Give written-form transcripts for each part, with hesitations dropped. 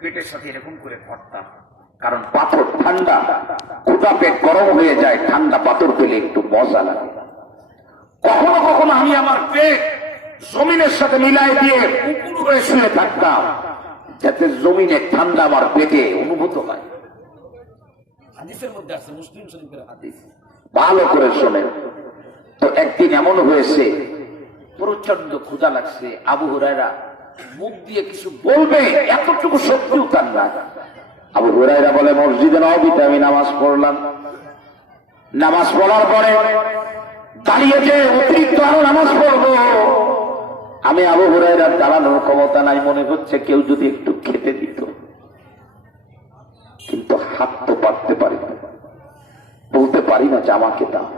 পেটের সাথে এরকম করে ভর্তা, কারণ পাথর ঠান্ডা, ক্ষুধা পেট গরম হয়ে যায়, ঠান্ডা পাথর পেলে একটু মজা লাগে। কখনো কখনো আমি আমার পেট জমিনের সাথে মিলাই দিয়ে উপুর হয়ে শুয়ে থাকতাম, যাতে জমিনের ঠান্ডা আমার পেটে অনুভূত হয়। হাদিসের মধ্যে আছে, মুসলিম শরীফের হাদিস, ভালো করে শোনেন। তো একদিন এমন হয়েছে, প্রচন্ড ক্ষুধা লাগছে, আবু হুরায়রা মুখ দিয়ে কিছু বলবে এতটুকু শক্তিও তার না। আবু হুরায়রা বলে, মসজিদে নববীতে আমি নামাজ পড়লাম, নামাজ পড়ার পরে দাঁড়িয়ে যে অতিরিক্ত আরো নামাজ পড়বো, আমি আবু হুরায়রার দাঁড়ানোর ক্ষমতা নাই, মনে হচ্ছে কেউ যদি একটু খেতে দিত, কিন্তু হাত তো পারতে পারি না, বলতে পারি না যে আমাকে দাও,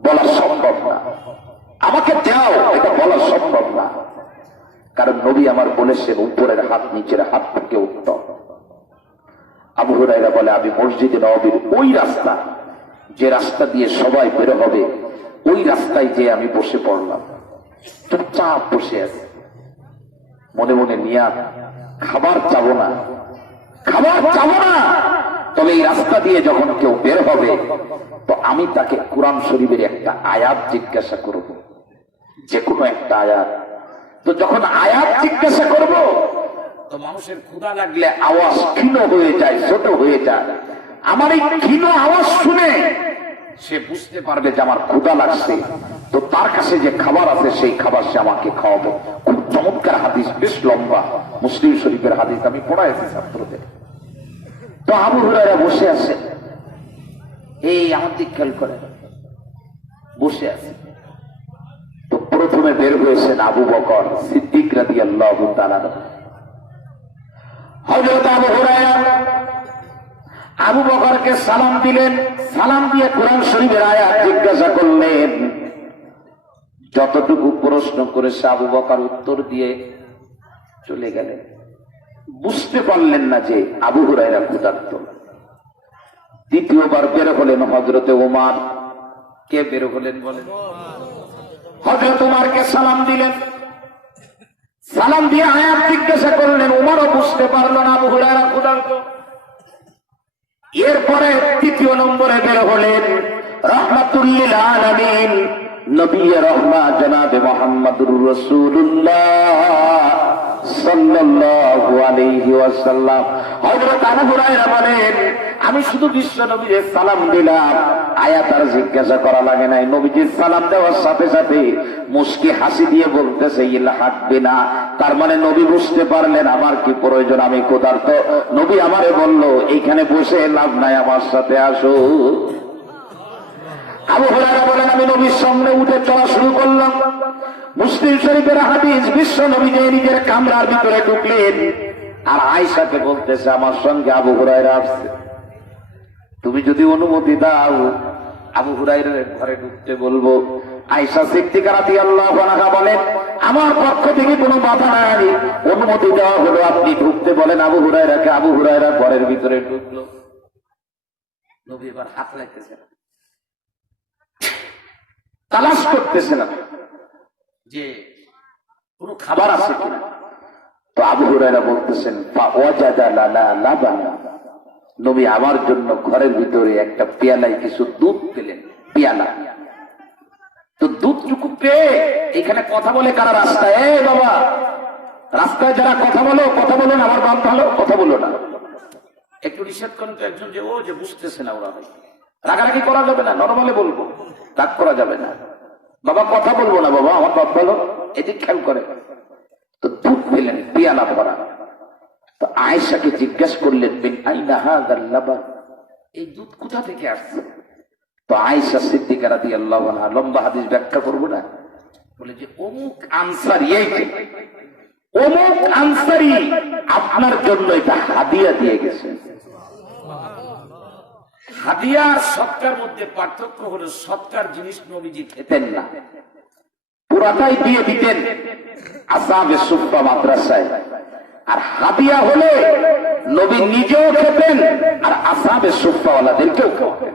বলা সম্ভব না, আমাকে দাও এটা বলা সম্ভব না, কারণ নবী আমার বলেছেন উপরের হাত নিচের হাত থেকে উত্তম। আবু হুরায়রা বলে, আমি মসজিদে নববীর ওই রাস্তা, যে রাস্তা দিয়ে সবাই বের হবে, ওই রাস্তায় যে আমি বসে পড়লাম, চুপচাপ বসে আছে, মনে মনে নিয়া খাবার চাবো না, খাবার চাবো না, তবে এই রাস্তা দিয়ে যখন কেউ বের হবে তো আমি তাকে কোরআন শরীফের একটা আয়াত জিজ্ঞাসা করব, যে কোনো একটা আয়াত। তো যখন আয়াত জিজ্ঞাসা করব, তো মানুষের ক্ষুধা লাগলে আওয়াজ ক্ষীণ হয়ে যায়, ছোট হয়ে যায়, আমার এই ক্ষীণ আওয়াজ শুনে সে বুঝতে পারবে যে আমার ক্ষুধা লাগছে, তো তার কাছে যে খাবার আছে সেই খাবার সে আমাকে খাওয়াবে। খুব চমৎকার হাদিস, বেশ লম্বা, মুসলিম শরীফের হাদিস, আমি পড়াইছি ছাত্রদের। তো আবু হুরায়রা বসে আছে, এই আমার দিক খেয়াল করে বসে আছে। তো প্রথমে বের হয়েছেন আবু বকর সিদ্দিক রাদিয়াল্লাহু তাআলা। হযরত আবু হুরায়রা আবু বকরকে সালাম দিলেন, সালাম দিয়ে কোরআন শরীফের আয়াত জিজ্ঞাসা করলেন। যতটুকু প্রশ্ন করেছে আবু বকর উত্তর দিয়ে চলে গেলেন। বুঝতে পারলেন না যে আবু হুরায়রা ক্ষুধার্ত। দ্বিতীয়বার বের হলেন হযরতে ওমর। কে বের হলেন বলেন? হযরত ওমরকে সালাম দিলেন, সালাম দিয়ে আয়াত জিজ্ঞাসা করলেন। ওমরও বুঝতে পারল না আবু হুরায়রা ক্ষুধার্ত। এরপরে তৃতীয় নম্বরে বের হলেন রাহমাতুল লিল আলামিন নবী রহমত জনাবে মুহাম্মদুর রাসূলুল্লাহ সাল্লাল্লাহু আলাইহি ওয়াসাল্লাম। হযরত আবু হুরায়রা বলেন, আমি শুধু বিশ্ব নবীকে সালাম দিলাম, আয়াত আর জিজ্ঞাসা করা লাগে নাই। নবীজির সালাম দেওয়ার সাথে সাথে মুস্কি হাসি দিয়ে বলতেছে ইলা হাঁটবে না। তার মানে নবী বুঝতে পারলেন আমার কি প্রয়োজন, আমি ক্ষুধার্ত। নবী আমারে বলল এইখানে বসে লাভ নাই, আমার সাথে আসো। আবু হুরায়রা বলেন, আমি নবীর সামনে উঠে চলা শুরু করলাম। মুসলিম শরীফের হাদিস, বিশ্ব নবী যে নিজের কামরার ভিতরে ঢুকলেন আর আয়েশাকে বলতেছে আমার সঙ্গে আবু হুরায়রা আসছে, তুমি যদি অনুমতি দাও আবু হুরায়রার ঘরে ঢুকতে বলবো। আয়েশা সিদ্দিকা রাদিয়াল্লাহু আনহা বলেন, আমার পক্ষ থেকে কোনো বাধা নাই, অনুমতি দেওয়া হলো, আপনি ঢুকতে বলেন আবু হুরায়রাকে। আবু হুরায়রা ঘরের ভিতরে ঢুকলো। নবী এবার হাত লাগতেছে না, তালাশ করতেছে না যে কোন খাবার আছে কিনা। তো আবু হুরায়রা বলতেছেন ফাওয়াজাদা লানা লাবানা, নবী আমার জন্য ঘরের ভিতরে একটা পেয়ালায় কিছু দুধ পেলেন, পেয়ালা। তো দুধটুকু পেয়ে এখানে কথা বলে কারা রাস্তায়, এই বাবা রাস্তায় যারা কথা বলো, কথা বলো না, আমার বাপ ভালো, কথা বলো না, একটু নিষেধ করেন তো একজন, যে ও যে বুঝতেছে না, ওরা রাগারাগি করা যাবে না, নরমালে বলবো, রাগ করা যাবে না, বাবা কথা বলবো না, বাবা আমার বাপ ভালো, এদিক খেয়াল করে। তো দুধ পেলেন পেয়ালা ভরা। তো আয়েশাকে জিজ্ঞাসা করলেন বিন আইনা হাযাল লাবান, এই দুধ কোথা থেকে আসছে? তো আয়েশা সিদ্দিকা রাদিয়াল্লাহু আনহা, লম্বা হাদিস ব্যাখ্যা করবো না, বলে যে অমুক আনসারী, অমুক আনসারী আপনার জন্য এটা হাদিয়া দিয়ে গেছে। হাদিয়া আর সৎকার মধ্যে পার্থক্য হলো, সৎকার জিনিস নবীজি খেতেন না, পুরাটাই দিয়ে দিতেন আসহাবে সুফফা মাদ্রাসায়। আর হাদিয়া হলে নবী নিজেও খেতেন আর আসহাবে সুফফা ওয়ালাদেরকেও খাওয়াতেন।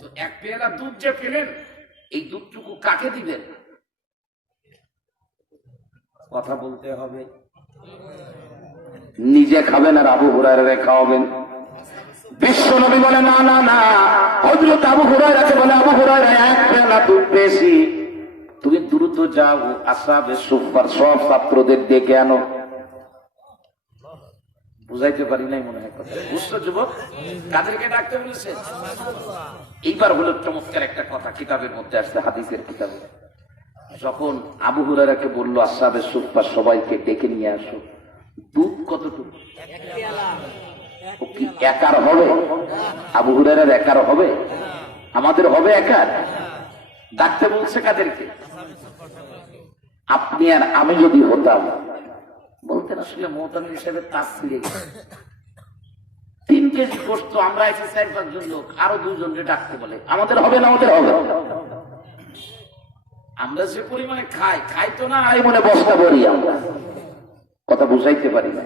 তো এক পেয়ালা দুধ যে পেলেন, এই দুধটুকু কাকে দিবেন? কথা বলতে হবে। নিজে খাবেন আর আবু হুরায়রা খাওয়াবেন। বিশ্ব নবী বলে না না না, হযরত আবু হুরায়রাকে বলে আবু হুরায়রা এক পেয়ালা দুধ পেয়েছি, তুমি দ্রুত যাও আসহাবে সুফফার সব ছাত্রদের ডেকে আনো। বুঝাইতে পারি নাই মনে হয় কথা, বুঝছো যুবক? কাদেরকে ডাকতে বলেছে? এইবার হলো চমৎকার একটা কথা কিতাবের মধ্যে আসছে, হাদিসের কিতাবে। যখন আবু হুরায়রাকে বললো আসহাবে সুফফার সবাইকে ডেকে নিয়ে আসো, দুধ কতটুকু? ও কি একার হবে? আবু হুরায়রার একার হবে? আমাদের হবে একার? ডাকতে বলছে কাদেরকে? আপনি আর আমি যদি হতাম, বলতেন আসলে মোহতামিম হিসেবে তাস ছিঁড়ে গেছে, 3 কেজি গোস্ত, আমরা এসে 4-5 জন লোক, আরো 2 জনকে ডাকতে বলে, আমাদের হবে না? আমাদের হবে। আমরা যে পরিমাণে খাই তো না এই মনে বস্তা ভরি আমরা, কথা বুঝাইতে পারি না।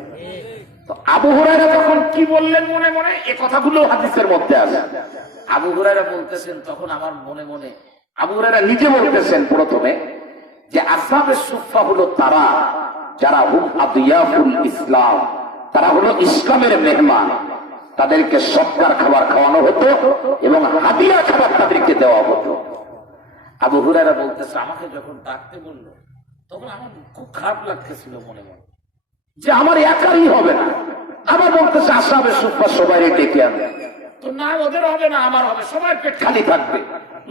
তো আবু হুরায়রা তখন কি বললেন মনে মনে, এই কথাগুলো হাদিসের মধ্যে আছে। আবু হুরায়রা বলতেছেন তখন আমার মনে মনে, আবু হুরায়রা নিজে বলতেছেন প্রথমে যে আসহাবে সুফফা হলো তারা যারা হুম আদিয়াফুল ইসলাম, তারা হলো ইসলামের মেহমান, তাদেরকে সৎকার খাবার খাওয়ানো হতো এবং হাদিয়া খাবার তাদেরকে দেওয়া হতো। আবু হুরায়রা বলতেছে আমাকে যখন ডাকতে বললো তখন আমার খুব খারাপ লাগতেছিল মনে মনে, যে আমার একারই হবে না। আবার বলতেছে আসহাবে সুফফা সবাই ডেকে আনবে, তো না ওদের হবে না আমার হবে, সবার পেট খালি থাকবে।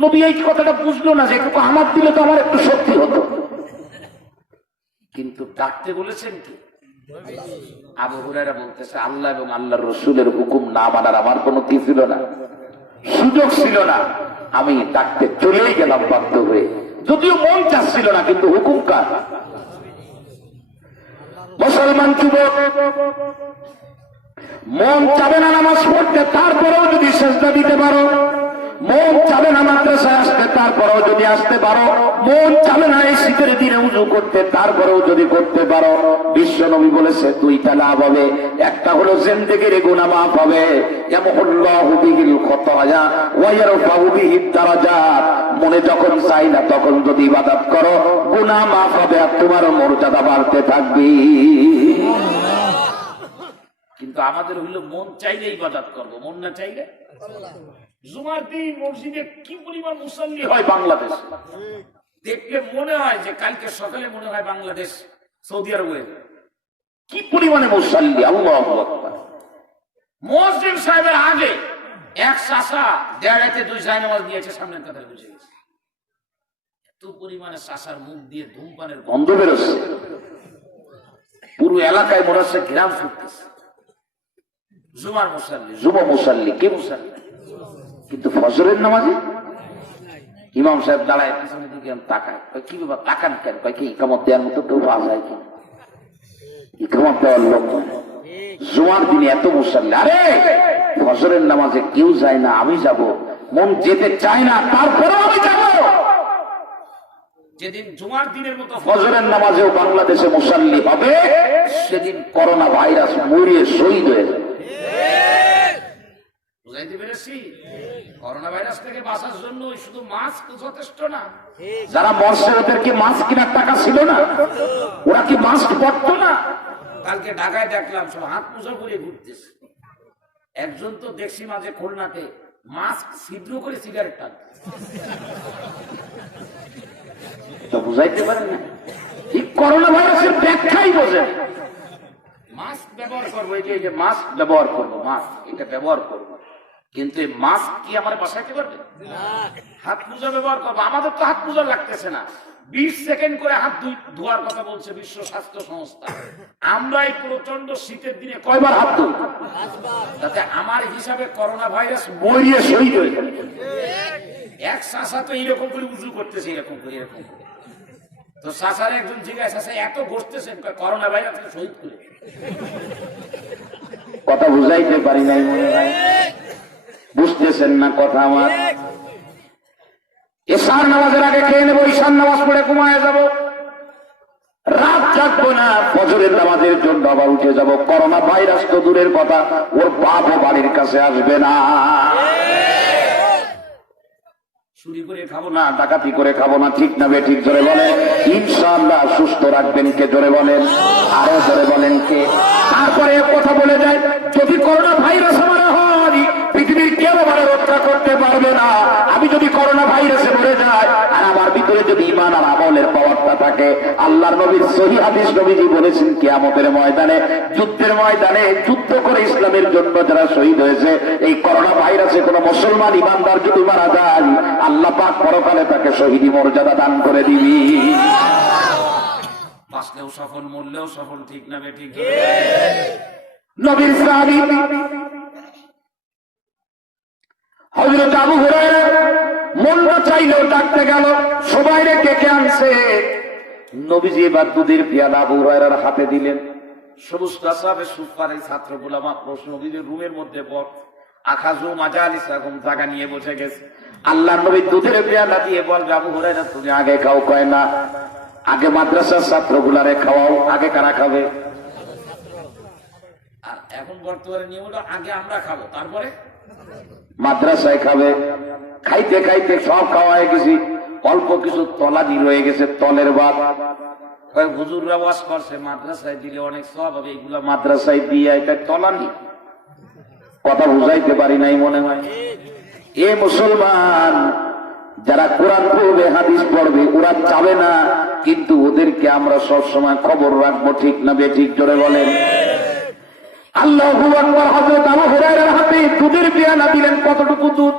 নবী এই কথাটা বুঝলো না যে একটু আমার দিলে তো আমার একটু শক্তি হতো, কিন্তু ডাকতে বলেছেন কি? আবু হুরায়রা বলতেছে আল্লাহ এবং আল্লাহর রাসূলের হুকুম না মানার আমার কোনো কি ছিল না, সুযোগ ছিল না। আমি ডাকতে চলেই গেলাম বাধ্য হয়ে, যদিও মন চাচ্ছিল না, কিন্তু হুকুম কার? মুসলমান যুবক, মন চাবে না নামাজ পড়তে, তারপরেও যদি সেজদা দিতে পারো, মন চাবে না মাদ্রাসায় আসতে, তারপরেও যদি আসতে পারো, মন চাবে না এই শীতের দিনে উযু করতে, তারপরেও যদি করতে পারো, বিশ্ব নবী বলেছে 2টা লাভ হবে। একটা হলো জিন্দেগির গুনাহ মাফ হবে, ইয়ামহুল্লাহু বিহিল খতায়া ওয়া ইয়ারফাউ বিহিদ দারাজাত। মনে যখন চাই না তখন যদি ইবাদত করো, গুনাহ মাফ হবে আর তোমার মর্যাদা বাড়তে থাকবে। কিন্তু আমাদের হইলো মন চাইলে ইবাদত করবো, মন না চাইলে। জুমার দিন মসজিদে কি পরিমাণ মুসল্লি হয় বাংলাদেশ, দেখলে মনে হয় যে কালকে সকালে মনে হয় বাংলাদেশ সৌদি আরবে, কি পরিমাণে মুসল্লি। আল্লাহু আকবার। মুয়াজ্জিন সাহেবের আগে এক চাচা দেড়াইতে 2 জায়নামাজ নিয়েছে, সামনের কাতারে বসে গেছে। এত পরিমাণে চাচার মুখ দিয়ে ধূমপানের গন্ধ বেরোচ্ছে, পুরো এলাকায় মনে হচ্ছে ঘিরাম ফুটতেছে। জুমার মুসাল্লি, জুমা মুসাল্লি, কে মুসাল্লি? কিন্তু ফজরের নামাজে ইমাম সাহেব দাঁড়ায় পিছনের দিকে তাকায়, কি ব্যাপার তাকান কেন? কি ইকামত দেওয়ার মতো কেউ পাওয়া যায় কি? ইকামত দেওয়ার লোক জুমার দিনে এত মুসাল্লি, আরে ফজরের নামাজে কেউ যায় না, আমি যাব। মন যেতে চায় না, তারপরেও আমি যাব। যেদিন জুমার দিনের মতো ফজরের নামাজেও বাংলাদেশে মুসাল্লি হবে, সেদিন করোনা ভাইরাস মরিয়ে শহীদ হয়ে যাবে। বুঝাইতে পেরেছি? করোনা ভাইরাস থেকে বাঁচার জন্য শুধু মাস্ক যথেষ্ট না। যারা মরছে ওদেরকে মাস্ক কেনার টাকা ছিল না, ওরা কি মাস্ক পরতো না? কালকে ঢাকায় দেখলাম সব হাত মোজা করে ঘুরতেছে। একজন তো দেখছি মাঝে খুলনাতে মাস্ক ছিদ্র করে সিগারেট টানছে। তো বুঝাইতে পারেন না, এই করোনা ভাইরাসের ব্যাখ্যাই বোঝেন। মাস্ক ব্যবহার করবো, এই যে মাস্ক ব্যবহার করবো, মাস্ক এটা ব্যবহার করবো, কিন্তু এই মাস্ক কি আমার বাসাইতে পারবে? হাত মোজা ব্যবহার করবো, আমাদের তো হাত মোজা লাগতেছে না। 20 সেকেন্ড করে হাত ধোয়ার কথা বলছে বিশ্ব স্বাস্থ্য সংস্থা। আমরা এই প্রচন্ড শীতের দিনে কয়বার হাত ধুই? তাতে আমার হিসাবে করোনা ভাইরাস মরিয়ে শহীদ হয়ে যাবে। এক চাষা তো এইরকম করে উজু করতেছে, এরকম করে এরকম করে। তো চাষার একজন জিজ্ঞাসা, চাষা এত বসতেছেন করোনা ভাইরাস শহীদ করে। কথা বুঝাইতে পারি নাই মনে হয়, বুঝতেছেন না কথা আমার। এশার নামাজের আগে খেয়ে নেবো, ঈশার নামাজ পড়ে ঘুমায় যাব, রাত জাগবো না, ফজরের নামাজের জন্য আবার উঠে যাব। করোনা ভাইরাস তো দূরের কথা, ওর বাপও বাড়ির কাছে আসবে না। চুরি করে খাবো না, ডাকাতি করে খাবো না, ঠিক না বে ঠিক? জোরে বলেন। ইনশাআল্লাহ সুস্থ রাখবেন কে? জোরে বলেন, আরো জোরে বলেন কে? তারপরে কথা বলে যায়, যদি করোনা ভাইরাস আমার হয়, পৃথিবীর কেউ আমার রক্ষা করতে পারবে না। আমি যদি করোনা ভাইরাসে মরে যাই আর আমার ভিতরে যদি ঈমান আর আমলের পাওয়ারটা থাকে, আল্লাহর নবীর সহিহ হাদিস, নবীজি বলেছেন কিয়ামতের ময়দানে, যুদ্ধের ময়দানে যুদ্ধ করে ইসলামের জন্য যারা শহীদ হয়েছে, এই করোনা ভাইরাসে কোন মুসলমান ইমানদার যদি মারা যায়, আল্লাহ পাক পরকালে তাকে শহীদি মর্যাদা দান করে দিবি। বাঁচলেও সফল, মরলেও সফল, ঠিক না বে ঠিক? নবীর সাহাবী হযরত আবু হুরায়রা মনটা চাইলেও ডাকতে গেল, সবাই ডেকে আনছে। নবীজি এবার দুধের পেয়ালা আবু হুরায়রার হাতে দিলেন। সমস্ত আসহাবে সুফার এই ছাত্রগুলো মাত্র নবীদের রুমের মধ্যে পড় আখাজু মাজালিস এরকম জায়গা নিয়ে বসে গেছে। আল্লাহ নবী দুধের পেয়ালা দিয়ে বলবে, আবু হুরায়রা তুমি আগে খাও। কয় না, আগে মাদ্রাসার ছাত্রগুলারে খাওয়াও। আগে কারা খাবে? আর এখন বর্তমানে নিয়ম হলো আগে আমরা খাবো, তারপরে মাদ্রাসায় খাবে। খাইতে খাইতে সব খাওয়া হয়ে গেছি, অল্প কিছু তলানি রয়ে গেছে, তলের ভাত। হুজুররা ওয়াজ করছে মাদ্রাসায় দিলে অনেক সওয়াব হবে, এগুলা মাদ্রাসায় দিয়ে এটা তলানি। কথা বুঝাইতে পারি নাই মনে হয়। এ মুসলমান যারা কোরআন পড়বে, হাদিস পড়বে, ওরা চাবে না, কিন্তু ওদেরকে আমরা সব সময় খবর রাখবো, ঠিক না বে ঠিক? জোরে বলেন। আল্লাহু আকবার। হযরত আবু হুরায়রার হাতে দুধের পেয়ালা দিলেন। কতটুকু দুধ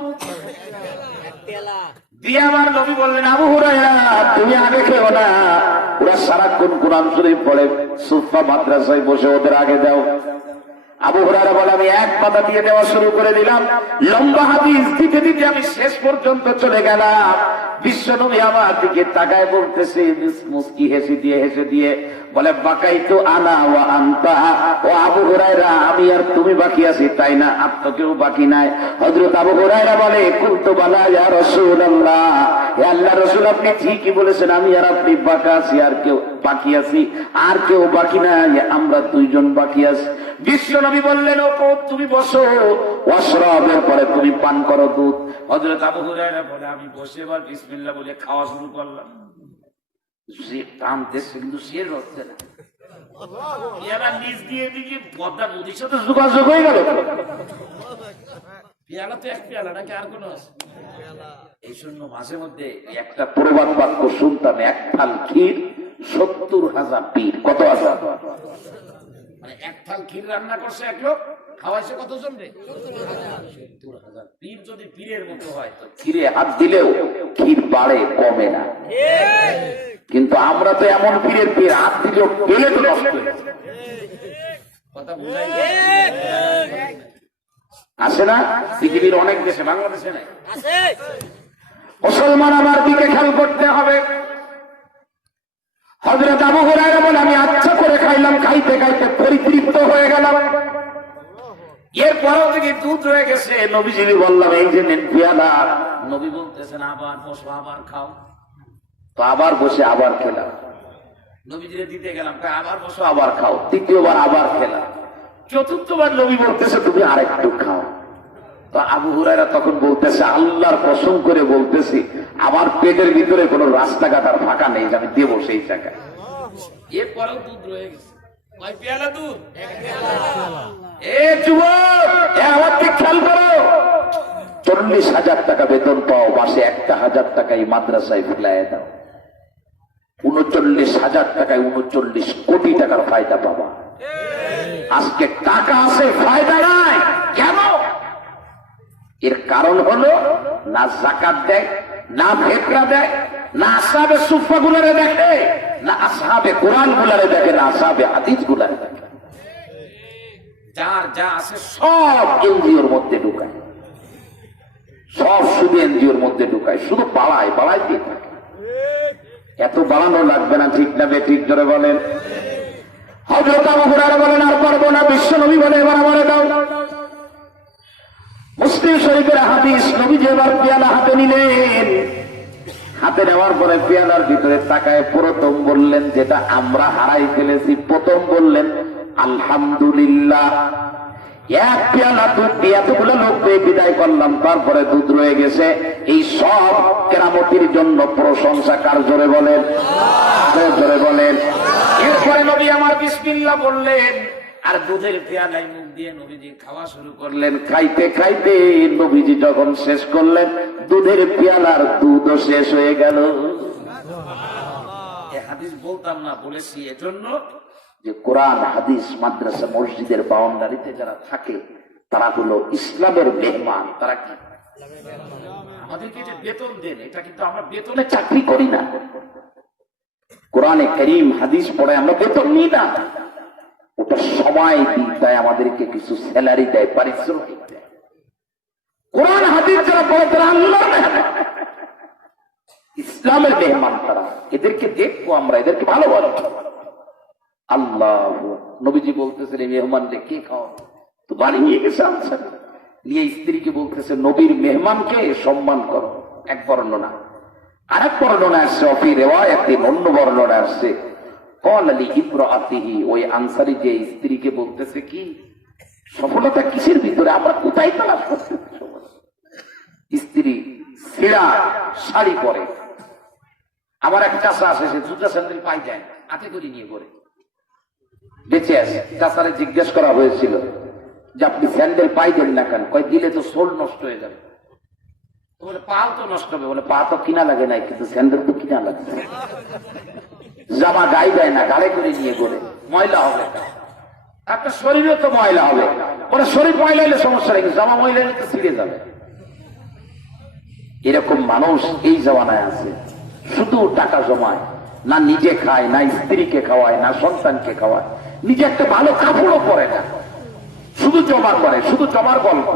দিয়ে আমার নবী বললেন, আবু হুরায়রা তুমি আগে খেও না, ওরা সারাক্ষণ কোরআন শরীফ পড়ে, সুফা মাদ্রাসায় বসে, ওদের আগে দাও। আবু হুরায়রা বলে, আমি এক পাতা দিয়ে দেওয়া শুরু করে দিলাম। লম্বা হাদিস দিতে দিতে আমি শেষ পর্যন্ত চলে গেলাম। বিশ্বনবী আমার দিকে তাকায় বলতেছে, মুস্কি হেসে দিয়ে বলে, বাকাই তো আনা ওয়া আনতা। ও আবু হুরায়রা, আমি আর তুমি বাকি আছি, তাই না? আর তো কেউ বাকি নাই। হযরত আবু হুরায়রা বলে, কুলতু বালা ইয়া রাসূলুল্লাহ, হে আল্লাহর রাসূল, আপনি ঠিকই বলেছেন, আমি আর আপনি বাকি আছি, আর কেউ বাকি আছি? আর কেউ বাকি নাই, আমরা দুইজন বাকি আছি। বিশ্বনবী বললেন, ও তুমি বসো, ওয়াশরাবের পরে তুমি পান করো দুধ। হযরত আবু হুরায়রা বলে, আমি বসে এবার বিসমিল্লাহ বলে খাওয়া শুরু করলাম। সে টানতেছে কিন্তু শেষ হচ্ছে না। পেয়ালা নিচ দিয়ে দিকে পদ্মা নদীর সাথে যোগাযোগ হয়ে গেল। পেয়ালা তো এক পেয়ালা নাকি আর কোনো আছে? এই জন্য মাঝে মধ্যে একটা প্রবাদ বাক্য শুনতাম, এক থাল ক্ষীর ৭০,০০০ পীর। কত হাজার? মানে এক থাল ক্ষীর রান্না করছে এক লোক, খাওয়াইছে কতজন রে? ৭০,০০০। পীর যদি পীরের মতো হয় তো ক্ষীরে হাত দিলেও ক্ষীর বাড়ে, কমে না। কিন্তু আমরা তো এমন পীরের পীর, হাত দিলেও গেলে তো নষ্ট হয়ে যায়। কথা বুঝাই আসে না? পৃথিবীর অনেক দেশে, বাংলাদেশে নাই। মুসলমান আমার দিকে খেয়াল করতে হবে। হযরত আবু হুরায়রা বলে, আমি আচ্ছা করে খাইলাম, খাইতে খাইতে পরিতৃপ্ত হয়ে গেলাম। এরপরেও থেকে দুধ রয়ে গেছে। নবীজি বললাম, এই যে নেন পেয়ালা। নবী বলতেছেন, আবার বসো, আবার খাও। তো আবার বসে আবার খেলাম। নবীজিরে দিতে গেলাম, আবার বসো, আবার খাও। তৃতীয়বার আবার খেলাম। চতুর্থবার নবী বলতেছে, তুমি আরেকটু খাও। তো আবু হুরায়রা তখন বলতেছে, আল্লাহর কসম করে বলতেছি, আমার পেটের ভিতরে কোনো রাস্তাঘাট আর ফাঁকা নেই যে আমি দেবো সেই জায়গায়। এরপরেও দুধ রয়ে গেছে। কয় পেয়ালা দুধ? এ যুবক, আমার দিকে খেয়াল করো। ৪০,০০০ টাকা বেতন পাও, মাসে ১,০০০ টাকায় মাদ্রাসায় ফেলায় দাও। ৩৯,০০০ টাকায় ৩৯ কোটি টাকার ফায়দা পাবা। আজকে টাকা আছে, ফায়দা নাই। কেন? এর কারণ হলো, না যাকাত দেয়, না ফিতরা দেয়, না আসহাবে সুফা গুলারে দেখে, না আসহাবে কোরআন গুলারে দেখে, না আসহাবে হাদিস গুলারে দেখে। যার যা আছে সব এনজিওর মধ্যে ঢুকায়, সব শুধু এনজিওর মধ্যে ঢুকায়, শুধু বাড়ায় দিয়ে থাকে। এত বাড়ানো লাগবে না, ঠিক না বে ঠিক? জোরে বলেন। হযরত আবু হুরায়রা বলেন, আর পারবো না। বিশ্বনবী বলে, এবার আমারে দাও। মুসলিম শরীফের হাদিস। নবীজি এবার পেয়ালা হাতে নিলেন। হাতে নেওয়ার পরে পেয়ালার ভিতরে তাকায় প্রথম বললেন, যেটা আমরা হারাই ফেলেছি, প্রথম বললেন আলহামদুলিল্লাহ। এক পেয়ালা দুধ দিয়ে এতগুলো লোক পেয়ে বিদায় করলাম, তারপরে দুধ রয়ে গেছে। এই সব কেরামতির জন্য প্রশংসা কার? জোরে বলেন, জোরে বলেন। এরপরে নবী আমার বিসমিল্লাহ বললেন, আর দুধের পেয়ালায় মুখ দিয়ে নবীজি খাওয়া শুরু করলেন। খাইতে খাইতে নবীজি যখন শেষ করলেন, দুধের পেয়ালার দুধও শেষ হয়ে গেল। এই হাদিস বলতাম না, বলেছি এজন্য যে কোরআন হাদিস মাদ্রাসা মসজিদের বাউন্ডারিতে যারা থাকে তারা হলো ইসলামের মেহমান। তারা কি? আমাদেরকে যে বেতন দেন, এটা কিন্তু আমরা বেতনে চাকরি করি না। কোরআনে কারীম হাদিস পড়ে আমরা বেতন নিই না, ওটা সময় দিই, তাই আমাদেরকে কিছু স্যালারি দেয়, পারিশ্রমিক দেয়। কোরআন হাদিস যারা পড়ে তারা আল্লাহর মেহমান, ইসলামের মেহমান তারা। এদেরকে দেখবো আমরা, এদেরকে ভালোবাসবো। আল্লাহ নবীজি বলতেছেন এই মেহমানকে কে খাওয়া? তো বাড়ি নিয়ে গেছে আনসার, নিয়ে স্ত্রীকে বলতেছে নবীর মেহমানকে সম্মান করো। এক বর্ণনা। আরেক বর্ণনা আসছে অফি রিওয়ায়াতিন, অন্য বর্ণনা আসছে ক্বাল লি ইমরাআতিহি, ওই আনসারী যে স্ত্রীকে বলতেছে কি সফলতা কিসের ভিতরে, আমরা কোথায় তালাশ করতেছি? স্ত্রী ছেঁড়া শাড়ি পরে, আমার এক চাষা আসে, সে জুতা স্যান্ডেল পাই যায় না, হাতে করে নিয়ে করে বেঁচে আছে। চাষারে জিজ্ঞেস করা হয়েছিল যে আপনি স্যান্ডেল পাই দেন না কেন? কয় দিলে তো সোল নষ্ট হয়ে যাবে। বলে পাও তো নষ্ট হবে। বলে পা তো কিনা লাগে নাই, কিন্তু স্যান্ডেল তো কিনা লাগছে। জামা গায়ে দেয় না, গাড়ে করে নিয়ে করে, ময়লা হবে, আপনার শরীরও তো ময়লা হবে। ওরা শরীর ময়লা হলে সমস্যা নেই, জামা ময়লা হলে তো ছিঁড়ে যাবে। এরকম মানুষ এই জমানায় আছে, শুধু টাকা জমায়, না নিজে খায়, না স্ত্রীকে খাওয়ায়, না সন্তানকে খাওয়ায়, নিজে একটা ভালো কাপড়ও পরে না, শুধু জমা করে, শুধু জমার গল্প।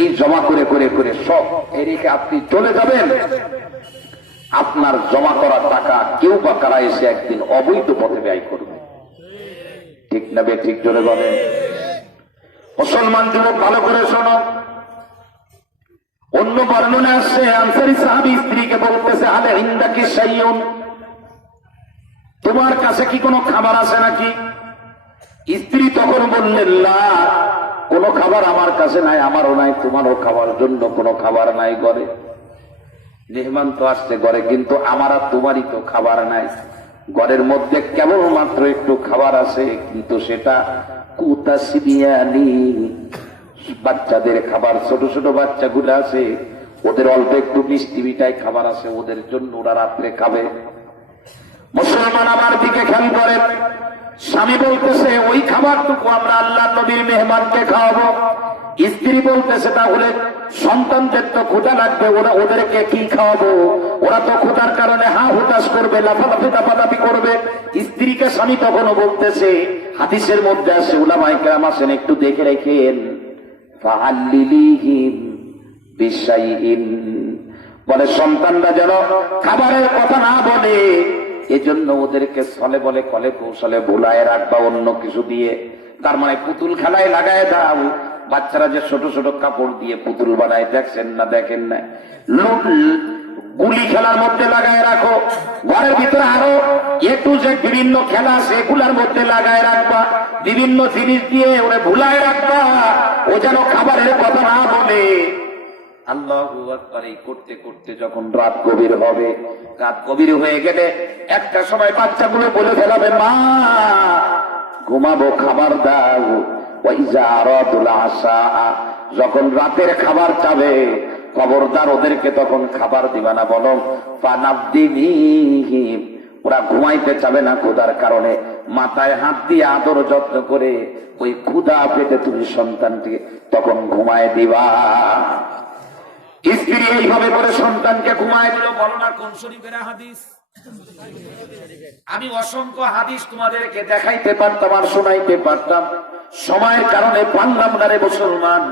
এই জমা করে করে করে সব এদিকে আপনি চলে যাবেন, আপনার জমা করা টাকা কেউ বা কারা এসে একদিন অবৈধ পথে ব্যয় করবে। ঠিক না বে ঠিক? জোরে বলেন। মুসলমান যুবক ভালো করে শোনো, অন্য বর্ণনা আসছে আনসারী সাহাবী স্ত্রীকে বলতেছে আলে ইনদাকি শাইউন, তোমার কাছে কি কোনো খাবার আছে নাকি? স্ত্রী তখন বললেন লা, কোনো খাবার আমার কাছে নাই, আমারও নাই, তোমারও খাবার জন্য কোনো খাবার নাই ঘরে। মেহমান তো আসছে ঘরে, কিন্তু আমার আর তোমারই তো খাবার নাই। ঘরের মধ্যে কেবলমাত্র একটু খাবার আছে, কিন্তু সেটা কুতাসবিয়ানি, বাচ্চাদের খাবার। ছোট ছোট বাচ্চাগুলো আছে, ওদের অল্প একটু মিষ্টি মিঠাই খাবার আছে, ওদের জন্য ওরা রাত্রে খাবে। মুসলমান আমার দিকে খেয়াল করে, স্বামী বলতেছে ওই খাবারটুকু আমরা আল্লাহ নবীর মেহমানকে খাওয়াবো। স্ত্রী বলতেছে তাহলে সন্তানদের তো ক্ষুধা লাগবে, ওরা ওদেরকে কি খাওয়াবো? ওরা তো ক্ষুধার কারণে হা হুতাশ করবে, লাফালাফি দাপাদাপি করবে। স্ত্রীকে স্বামী তখনও বলতেছে, হাদিসের মধ্যে আছে, উলামায়ে কেরাম আছেন, একটু দেখে রেখেন, ফাহাল্লিলিহিম বিশাইইন, বলে সন্তানরা যেন খাবারের কথা না বলে, এজন্য ওদেরকে ছলে বলে কলে কৌশলে ভুলায় রাখবা অন্য কিছু দিয়ে। তার মানে পুতুল খেলায় লাগায় দাও। বাচ্চারা যে ছোট ছোট কাপড় দিয়ে পুতুল বানায়, দেখছেন না দেখেন না? গুলি খেলার মধ্যে লাগায় রাখো। ঘরের ভিতরে আরো একটু যে বিভিন্ন খেলা আছে, এগুলার মধ্যে লাগায় রাখবা। বিভিন্ন জিনিস দিয়ে ওরে ভুলায় রাখবা, ও যেন খাবারের কথা না বলে। আল্লাহু আকবার। এই করতে করতে যখন রাত গভীর হবে, রাত গভীর হয়ে গেলে একটা সময় বাচ্চাগুলো বলে ফেলাবে, মা ঘুমাবো, খাবার দাও। ওয়াইজা আরাদুল আশা, যখন রাতের খাবার চাবে, খবরদার ওদেরকে তখন খাবার দিবা না, বলো ফানাবদিনিহিম, ওরা ঘুমাইতে চাবে না ক্ষুধার কারণে, মাথায় হাত দিয়ে আদর যত্ন করে ওই ক্ষুধা পেটে তুমি সন্তানকে তখন ঘুমায় দিবা। স্ত্রী এইভাবে করে সন্তানকে ঘুমায় দিল। বলো না কোন শরীফের হাদিস? আমি অসংখ্য হাদিস তোমাদেরকে দেখাইতে পারতাম আর শোনাইতে পারতাম, সময়ের কারণে পারলাম না রে মুসলমান।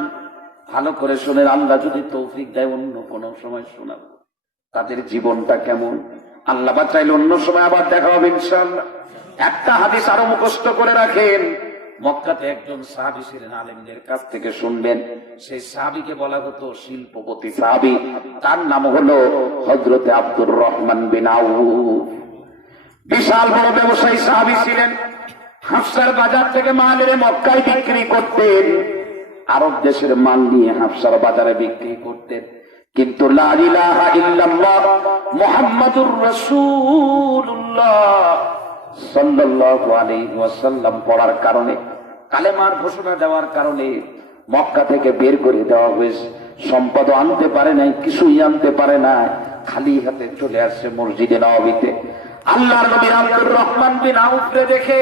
ভালো করে শোনেন, আল্লাহ যদি তৌফিক দেয় অন্য কোন সময় শোনাবো তাদের জীবনটা কেমন। আল্লাহ বাঁচাইলে অন্য সময় আবার দেখা হবে ইনশাআল্লাহ। একটা হাদিস আরো মুখস্থ করে রাখেন। মক্কাতে একজন সাহাবী ছিলেন, আলেমদের কাছ থেকে শুনবেন। সেই সাহাবীকে বলা হতো শিল্পপতি সাহাবী, তার নাম হলো হযরতে আব্দুর রহমান বিন আউফ। বিশাল বড় ব্যবসায়ী সাহাবী ছিলেন। হাফসার বাজার থেকে মাল এনে মক্কায় বিক্রি করতেন, আরব দেশের মাল নিয়ে হাফসার বাজারে বিক্রি করতেন। কিন্তু লা ইলাহা ইল্লাল্লাহ মুহাম্মাদুর রাসূলুল্লাহ সাল্লাল্লাহু আলাইহি ওয়াসাল্লাম পড়ার কারণে, কালেমার ঘোষণা দেওয়ার কারণে মক্কা থেকে বের করে দেওয়া হয়েছে। সম্পদ আনতে পারে নাই, কিছুই আনতে পারে না, খালি হাতে চলে আসছে মসজিদে নববীতে। আল্লাহর নবী আব্দুর রহমান বিন আউফকে দেখে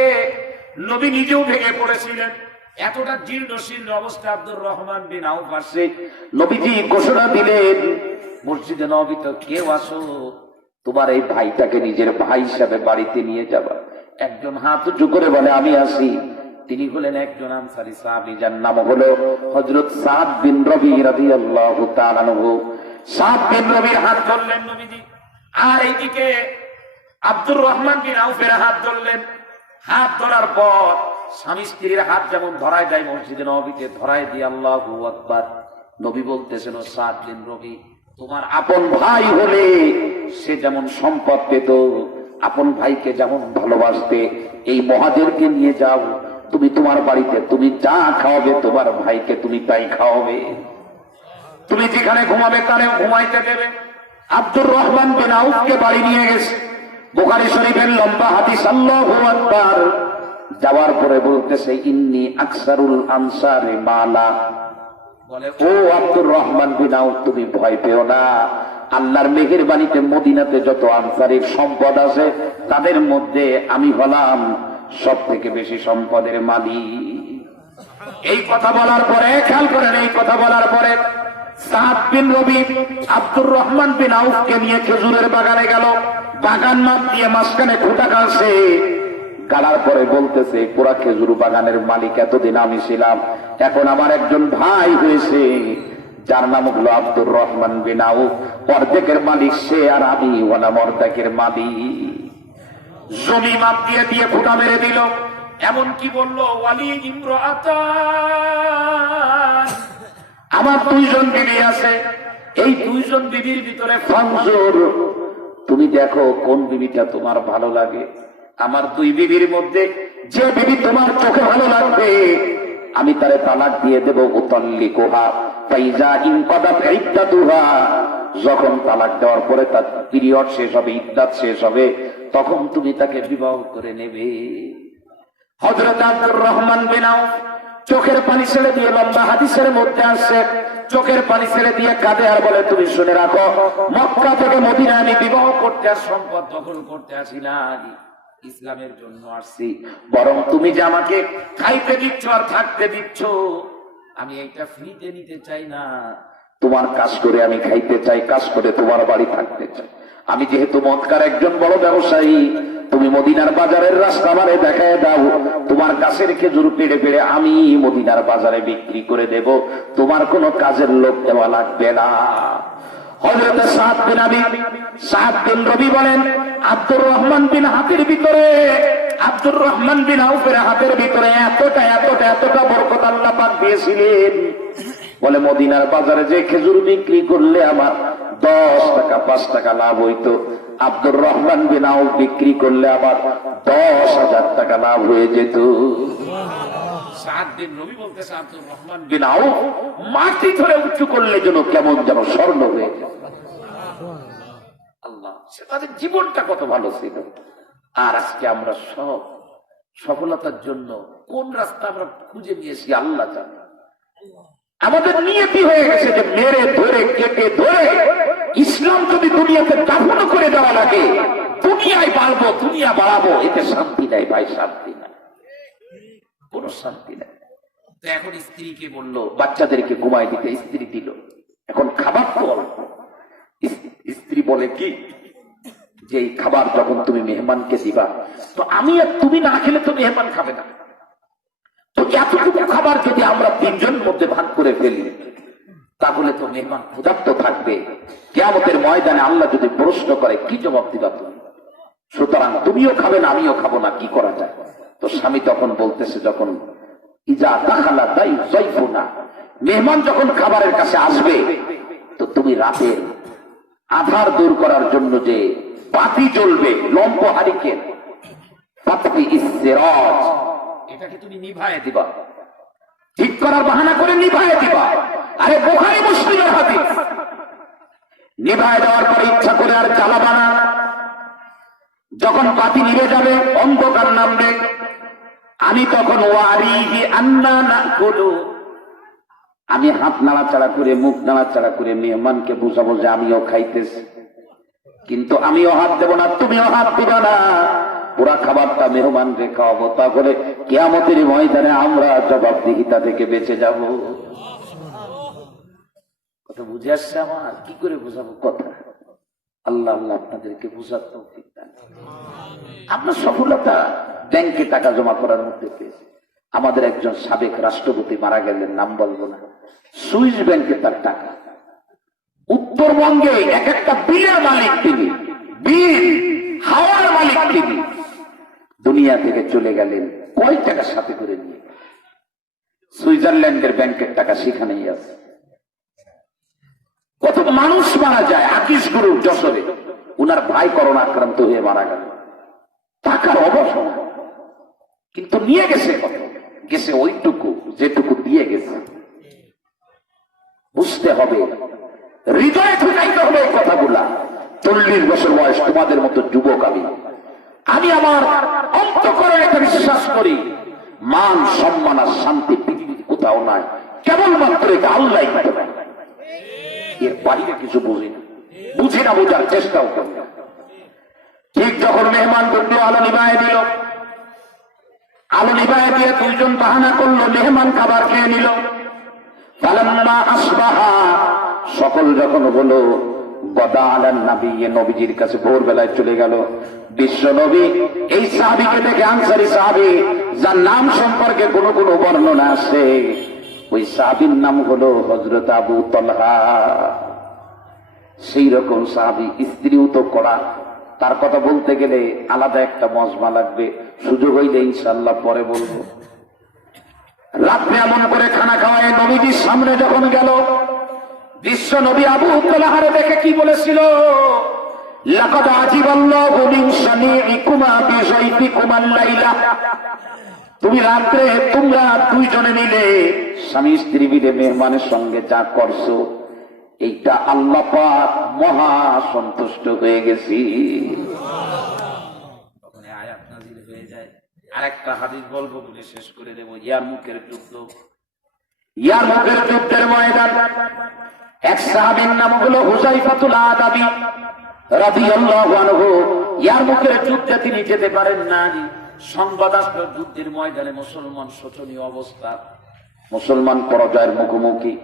নবী নিজেও ভেঙে পড়েছিলেন। এতটা জীর্ণ শীর্ণ অবস্থা আব্দুর রহমান বিন আউফ আসছে। নবীজি ঘোষণা দিলেন, মসজিদে নববীতে কেউ আসো, তোমার এই ভাইটাকে নিজের ভাই হিসাবে বাড়িতে নিয়ে যাবা। একজন হাত উঁচু করে বলে আমি আসি। তিনি হলেন একজন আনসারী সাহাবী, যার নাম হলো হযরত সাদ বিন রবি রাদিয়াল্লাহু তাআলা আনহু। সাদ বিন রবির হাত ধরলেন নবীজি, আর এইদিকে আব্দুর রহমান বিন আউফের হাত ধরলেন। হাত ধরার পর স্বামী স্ত্রীর হাত যেমন ধরায় যায় মসজিদে নববীতে, ধরায় দিয়ে আল্লাহু আকবার। নবী বলতেছেন, সাদ বিন রবি, তোমার আপন ভাই হলে সে যেমন সম্পদ পেত, আপন ভাইকে যেমন ভালোবাসতে, এই মহাজেরকে নিয়ে যাও, তুমি তোমার বাড়িতে তুমি যা খাওয়াবে তোমার ভাইকে তুমি তাই খাওয়াবে, তুমি যেখানে ঘুমাবে তারেও ঘুমাইতে দেবে। আব্দুর রহমান বিন আউফকে বাড়ি নিয়ে গেছে। বুখারী শরীফের লম্বা হাদিস, আল্লাহু আকবার। যাওয়ার পরে বলতেছে, ইন্নী আকসারুল আনসারি মালা, বলে ও আব্দুর রহমান বিন আউফ, তুমি ভয় পেও না, আল্লাহর মেহেরবানিতে মদিনাতে যত আনসারীর সম্পদ আছে তাদের মধ্যে আমি হলাম সব থেকে বেশি সম্পদের মালিক। এই কথা বলার পরে, খেয়াল করেন, এই কথা বলার পরে সাদ বিন রবি আব্দুর রহমান বিন আউফকে নিয়ে খেজুরের বাগানে গেল। বাগান মাপ দিয়ে মাঝখানে খুঁটা কাটছে। গাড়ার পরে বলতেছে, পুরা খেজুর বাগানের মালিক এতদিন আমি ছিলাম, এখন আমার একজন ভাই হয়েছে যার নাম হলো আব্দুর রহমান বিন আউফ। অর্ধেকের মালিক সে আর আমি হলাম অর্ধেকের মালিক। জমি মাপ দিয়ে দিয়ে ফুটা মেরে দিল। এমন কি বললো, ওয়ালি ইমরাতান, আমার দুইজন বিবি আছে, এই দুইজন বিবির ভিতরে ফানজুর, তুমি দেখো কোন বিবিটা তোমার ভালো লাগে। আমার দুই বিবির মধ্যে যে বিবি তোমার চোখে ভালো লাগবে আমি তারে তালাক দিয়ে দেব। উতাল্লিকুহা ফাইজা ইনকাদাত ইদ্দাতুহা, যখন তালাক দেওয়ার পরে তার পিরিয়ড শেষ হবে, ইদ্দাত শেষ হবে, তখন তুমি তাকে বিবাহ করে নেবে। হযরত আব্দুর রহমান বিন আউফ চোখের পানি ছেড়ে দিয়ে, লম্বা হাদিসের মধ্যে আসছে, চোখের পানি ছেড়ে দিয়ে কাঁদে আর বলে, তুমি শুনে রাখো, মক্কা থেকে মদিনা আমি বিবাহ করতে আর সম্পদ দখল করতে আসি না, ইসলামের জন্য আসছি। বরং তুমি যে আমাকে খাইতে দিচ্ছ আর থাকতে দিচ্ছ, আমি এইটা ফ্রিতে নিতে চাই না। তোমার কাজ করে আমি খাইতে চাই, কাজ করে তোমার বাড়ি থাকতে চাই। আমি যেহেতু মক্কার একজন বড় ব্যবসায়ী, তুমি মদিনার বাজারের রাস্তা আমারে দেখায় দাও, তোমার গাছের খেজুর পেড়ে পেড়ে আমি মদিনার বাজারে বিক্রি করে দেব, তোমার কোনো কাজের লোক দেওয়া লাগবে না। হযরত সাদ বিন রবি বলেন, আব্দুর রহমান বিন হাতের ভিতরে, আব্দুর রহমান বিন আউফের হাতের ভিতরে এতটা এতটা এতটা বরকত আল্লাহ পাক দিয়েছিলেন, বলে মদিনার বাজারে যে খেজুর বিক্রি করলে আমার 10 টাকা 5 টাকা লাভ হইতো, আব্দুর রহমান বিন আউফ বিক্রি করলে আবার 10,000 টাকা লাভ হয়ে যেত। সাদ বিন রবি বলতেছে, আব্দুর রহমান বিন আউফ মাটি ধরে উঁচু করলে যেন কেমন যেন স্বর্ণ হয়ে যেত। আল্লাহ, তাদের জীবনটা কত ভালো ছিল। আর আজকে আমরা সব সফলতার জন্য কোন রাস্তা আমরা খুঁজে নিয়েছি আল্লাহ জানে। আমাদের নিয়তি হয়ে গেছে যে মেরে ধরে কেটে ধরে ইসলাম যদি দুনিয়াতে দাফন করে দেওয়া লাগে, দুনিয়ায় বাড়বো, দুনিয়া বাড়াবো, এতে শান্তি নাই ভাই, শান্তি নাই, কোন শান্তি নাই। তো এখন স্ত্রীকে বললো বাচ্চাদেরকে ঘুমাই দিতে, স্ত্রী দিল। এখন খাবার তো অল্প। স্ত্রী বলে কি, যে এই খাবার যখন তুমি মেহমানকে দিবা, তো আমি আর তুমি না খেলে তো মেহমান খাবে না, তো এতটুকু খাবার যদি আমরা 3 জন মধ্যে ভাগ করে ফেলি, তাহলে তো মেহমান ক্ষুধার্ত থাকবে। কিয়ামতের ময়দানে আল্লাহ যদি প্রশ্ন করে, কি জবাব দিবা তুমি? সুতরাং তুমিও খাবে না, আমিও খাবো না, কি করা যায়? তো স্বামী তখন বলতেছে, যখন ইজা দাখালা যায়ফুনা, মেহমান যখন খাবারের কাছে আসবে, তো তুমি রাতের আধার দূর করার জন্য যে বাতি জ্বলবে, লম্ব হারিকেন, পাতবি ইসরাজ, এটাকে তুমি নিভায়ে দিবা, ঠিক করার বাহানা করে নিভায়ে দিবা। আরে বুখারী মুসলিমের হাদিস, নিভায় দেওয়ার পরে ইচ্ছা করে আর জ্বালাবা না। যখন বাতি নিভে যাবে, অন্ধকার নামবে, আমি তখন ওয়ারিহি আন্না নাকুলু, আমি হাত নাড়াচাড়া করে মুখ নাড়াচাড়া করে মেহমানকে বুঝাবো যে আমিও খাইতেছি, কিন্তু আমিও হাত দেব না, তুমিও হাত দিবা না, পুরা খাবারটা মেহমানকে খাওয়াবো। তাহলে কিয়ামতের ময়দানে আমরা জবাবদিহিতা থেকে বেঁচে যাব। কথা বুঝে আসছে আমার? কি করে বুঝাবো কথা? আল্লাহ আল্লাহ আপনাদেরকে বুঝার তৌফিক দান। আপনার সফলতা ব্যাংকে টাকা জমা করার মধ্যে পেয়েছে। আমাদের একজন সাবেক রাষ্ট্রপতি মারা গেলেন, নাম বলবো না, সুইস ব্যাংকে তার টাকা। উত্তরবঙ্গে এক একটা বিলের মালিক তিনি, বিল হাওয়ার মালিক তিনি। দুনিয়া থেকে চলে গেলেন, কয় টাকা সাথে করে নিয়ে? সুইজারল্যান্ডের ব্যাংকের টাকা সেখানেই আছে। কত মানুষ মারা যায়। আকিশ গুরু যশোরে, উনার ভাই করোনা আক্রান্ত হয়ে মারা গেল, টাকার অভাব না, কিন্তু নিয়ে গেছে কত? গেছে ওইটুকু যেটুকু দিয়ে গেছে। বুঝতে হবে, হৃদয়ে ঢুকাইতে হবে এই কথাগুলা। 40 বছর বয়স, তোমাদের মতো যুবক আমি আমার অন্তঃকরণে একটা বিশ্বাস করি, মান সম্মান আর শান্তি পৃথিবীর কোথাও নাই, কেবলমাত্র এটা আল্লাহ দিতে পারে। এর বাইরে কিছু বুঝি না, বুঝি না, বোঝার চেষ্টাও করি না। ঠিক যখন মেহমান ঢুকলো, আলো নিভায় দিল, আলো নিভায় দিয়ে দুইজন বাহানা করলো, মেহমান খাবার খেয়ে নিল। ফালাম্মা আসবাহা, সকল যখন হলো, গদা আলান নবী, নবীজির কাছে ভোরবেলায় চলে গেল বিশ্ব নবী। এই সাহাবীকে দেখে, আনসারী সাহাবী, যার নাম সম্পর্কে কোন কোন বর্ণনা আছে, ওই সাহাবীর নাম হলো হযরত আবু তালহা। সেই রকম সাহাবী, স্ত্রীও তো করা। তার কথা বলতে গেলে আলাদা একটা মজমা লাগবে, সুযোগ হইলে ইনশাআল্লাহ পরে বলবো। রাত্রে এমন করে খানা খাওয়ায় নবীজির সামনে যখন গেল, বিশ্ব নবী আবু তালহারে দেখে কি বলেছিল? লাকাদ আজিবাল্লাহু মিন শানিইকুমা বিযাইতিকুমা লাইলা, তুমি রাত্রে তোমরা দুইজনে মিলে, স্বামী স্ত্রী মিলে মেহমানের সঙ্গে যা করছো, এইটা আল্লাহ পাক মহা সন্তুষ্ট হয়ে গেছি। আয়াত নাযিল হয়ে যায়। আরেকটা হাদিস বলবো বলে শেষ করে দেব। ইয়ারমুকের যুদ্ধ, ইয়ারমুকের যুদ্ধের ময়দান, এক সাহাবীর নাম হলো হুযায়ফাতুল আদাবী রাদিয়াল্লাহু আনহু। ইয়ারমুকের যুদ্ধে তিনি যেতে পারেন না। সংবাদ আসলো যুদ্ধের ময়দানে মুসলমান শোচনীয় অবস্থা, মুসলমান পরাজয়ের মুখোমুখি,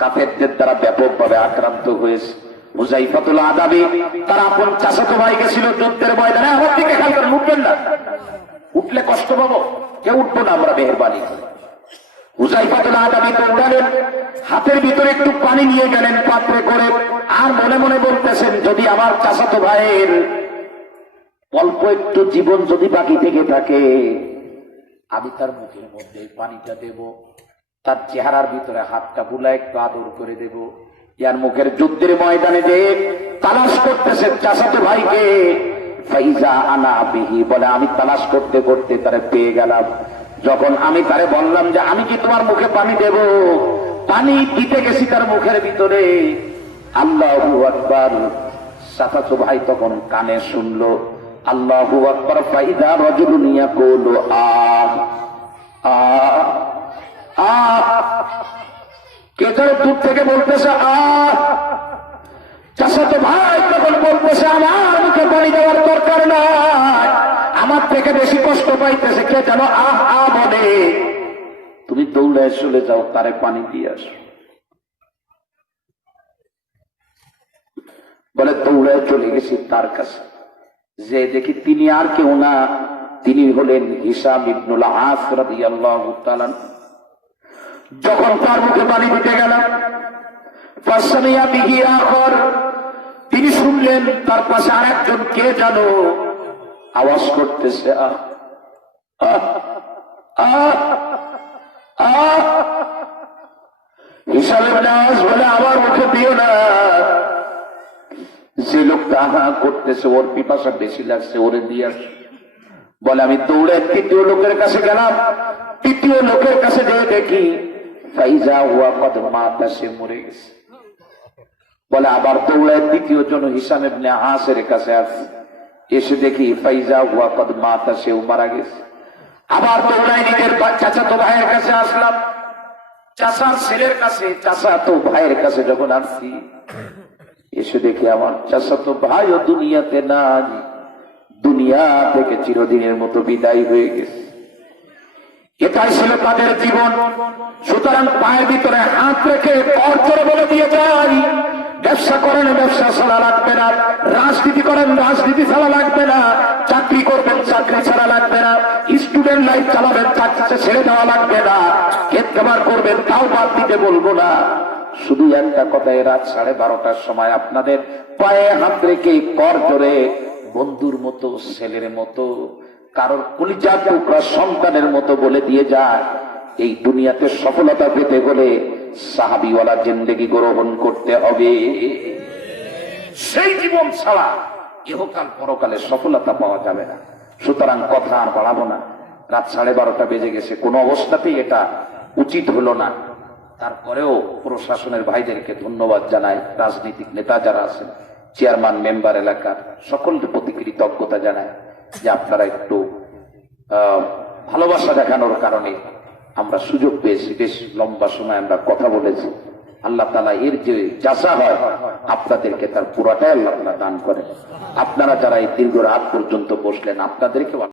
কাফেরদের দ্বারা ব্যাপকভাবে আক্রান্ত হয়েছে। হুযায়ফাতুল আদাবী তার আপন চাচাতো ভাই গেছিল যুদ্ধের ময়দানে। আমার দিকে খেয়াল করেন, উঠবেন না, উঠলে কষ্ট পাবো, কেউ উঠবো না আমরা মেহেরবানি করে। হুযায়ফাতুল আদাবী তো উঠালেন, হাতের ভিতরে একটু পানি নিয়ে গেলেন পাত্রে করে, আর মনে মনে বলতেছেন, যদি আমার চাচাতো ভাইয়ের অল্প একটু জীবন যদি বাকি থেকে থাকে, আমি তার মুখের মধ্যে পানিটা দেব, তার চেহারার ভিতরে হাতটা বুলা একটু আদর করে দেব। ইয়ার মুখের যুদ্ধের ময়দানে যে তালাশ করতেছে চাচাতো ভাইকে, ফাইজা আনা বিহি, বলে আমি তালাশ করতে করতে তারে পেয়ে গেলাম। যখন আমি তারে বললাম যে আমি কি তোমার মুখে পানি দেব, পানি দিতে গেছি তার মুখের ভিতরে, আল্লাহু আকবার, চাচাতো ভাই তখন কানে শুনলো, আল্লাহু আকবার, ফাইদা রাজুলুন ইয়াকুলু আহ আহ আহ, কে যেন দূর থেকে বলতেছে আহ। চাচাতো ভাই তখন বলতেছে, আমার মুখে পানি দেওয়ার দরকার নাই, আমার থেকে বেশি কষ্ট পাইতেছে, কে যেন আহ আহ বলে, তুমি দৌড়ে চলে যাও, তারে পানি দিয়ে আসো। বলে দৌড়ে চলে গেছি তার কাছে, যে দেখি তিনি আর কেউ না, তিনি হলেন হিশাম ইবনুল আস রাদিয়াল্লাহু তাআলা। যখন তার মুখে পানি দিতে গেল, ফাসামিয়া বিহি আখর, তিনি শুনলেন তার পাশে আরেকজন কে জানো আওয়াজ করতেছে, আহ আহ আহ আহ। হিশাম ইবনে আস বলে, আমার মুখে দিও না, যে লোকটা আহা করতেছে ওর পিপাসা বেশি লাগছে, ওরে দিয়ে আস। বলে আমি দৌড়ে তৃতীয় লোকের কাছে গেলাম, তৃতীয় লোকের কাছে যেয়ে দেখি ফাইজা হুয়া কদ মাতা, সে মরে গেছে। বলে আবার দৌড়ায় তৃতীয় জন হিসাম ইবনে আসের কাছে আসে, এসে দেখি ফাইজা হুয়া কদ মাতা, সেও মারা গেছে। আবার দৌড়ায় নিজের চাচাতো ভাইয়ের কাছে আসলাম, চাচার ছেলের কাছে, চাচাতো ভাইয়ের কাছে যখন আসছি, এসে দেখি আমার চাচাতো ভাইও দুনিয়াতে নাই, দুনিয়া থেকে চিরদিনের মতো বিদায় হয়ে গেছে। এটাই ছিল তাদের জীবন। সুতরাং পায়ের ভিতরে হাত রেখে কর করে বলে দিয়ে যাই, ব্যবসা করেন ব্যবসা ছাড়া লাগবে না, রাজনীতি করেন রাজনীতি ছাড়া লাগবে না, চাকরি করবেন চাকরি ছাড়া লাগবে না, স্টুডেন্ট লাইফ চালাবেন চাকরিতে ছেড়ে দেওয়া লাগবে না, ক্ষেত খাবার করবেন তাও বাদ দিতে বলবো না। শুধু একটা কথায় রাত 12:30টার সময় আপনাদের পায়ে হাত রেখে কর জোরে বন্ধুর মতো, ছেলের মতো, কারোর কলিজার টুকরা সন্তানের মতো বলে দিয়ে যায়, এই দুনিয়াতে সফলতা পেতে হলে সাহাবিওয়ালা জিন্দেগি গ্রহণ করতে হবে। সেই জীবন ছাড়া ইহকাল পরকালে সফলতা পাওয়া যাবে না। সুতরাং কথা আর বাড়াবো না, রাত 12:30 বেজে গেছে, কোনো অবস্থাতেই এটা উচিত হলো না। তারপরেও প্রশাসনের ভাইদেরকে ধন্যবাদ জানাই, রাজনৈতিক নেতা যারা আছেন, চেয়ারম্যান, মেম্বার, এলাকার সকলকে প্রতি কৃতজ্ঞতা জানাই যে আপনারা একটু ভালোবাসা দেখানোর কারণে আমরা সুযোগ পেয়েছি, বেশ লম্বা সময় আমরা কথা বলেছি। আল্লাহ তাআলা এর যে জাযা হয় আপনাদেরকে তার পুরাটাই আল্লাহ তাআলা দান করেন। আপনারা যারা এই দীর্ঘ রাত পর্যন্ত বসলেন, আপনাদেরকে